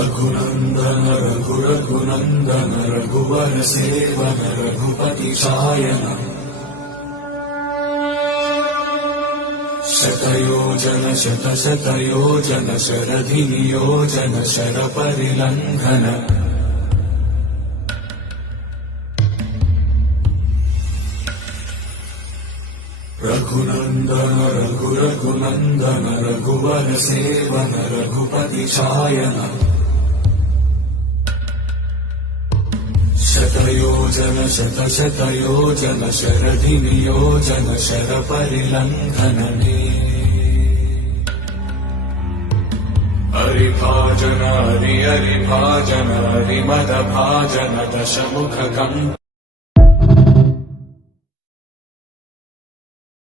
रघुनन्दन रघुनन्दन रघुवर seven Raghupati Shayan शतयोजन शतशतयोजन शरधि नियोजन शरपरिलङ्घन रघुनन्दन रघुनन्दन रघुवर seven Raghupati Shayan शतयोजन शतशतयोजन शरधि नियोजन शरपरिलङ्घन हरिभाजन हरिभाजन हरिमदभाजन दशमुखकम्